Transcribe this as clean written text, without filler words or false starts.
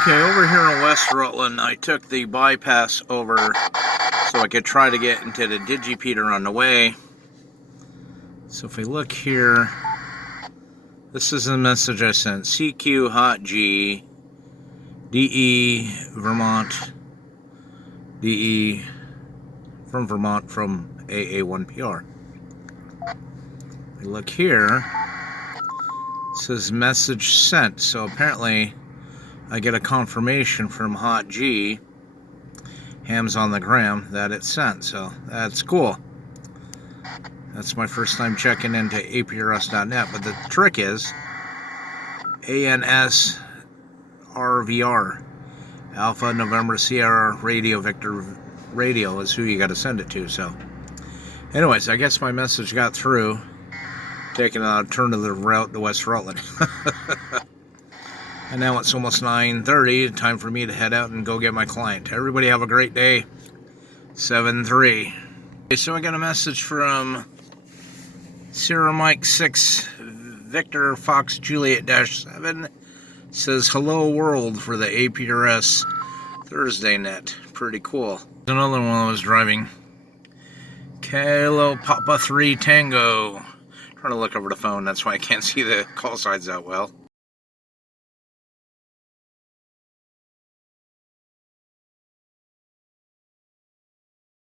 Okay, over here in West Rutland, I took the bypass over so I could try to get into the Digipeater on the way. So if we look here, this is the message I sent. CQ Hot G, DE Vermont, DE from Vermont from AA1PR. We look here, it says message sent. So apparently I get a confirmation from Hot G, hams on the gram, that it's sent. So that's cool. That's my first time checking into APRS.net. But the trick is ANSRVR, Alpha November Sierra Radio Victor Radio is who you got to send it to. So anyways, I guess my message got through. Taking an alternative route to West Rutland. And now it's almost 9:30. Time for me to head out and go get my client. Everybody have a great day. 7-3. Okay, so I got a message from Sierra Mike 6 Victor Fox Juliet -7. Says hello world for the APRS Thursday net. Pretty cool. Another one I was driving. Kilo Papa 3 Tango. Trying to look over the phone, that's why I can't see the call signs that well.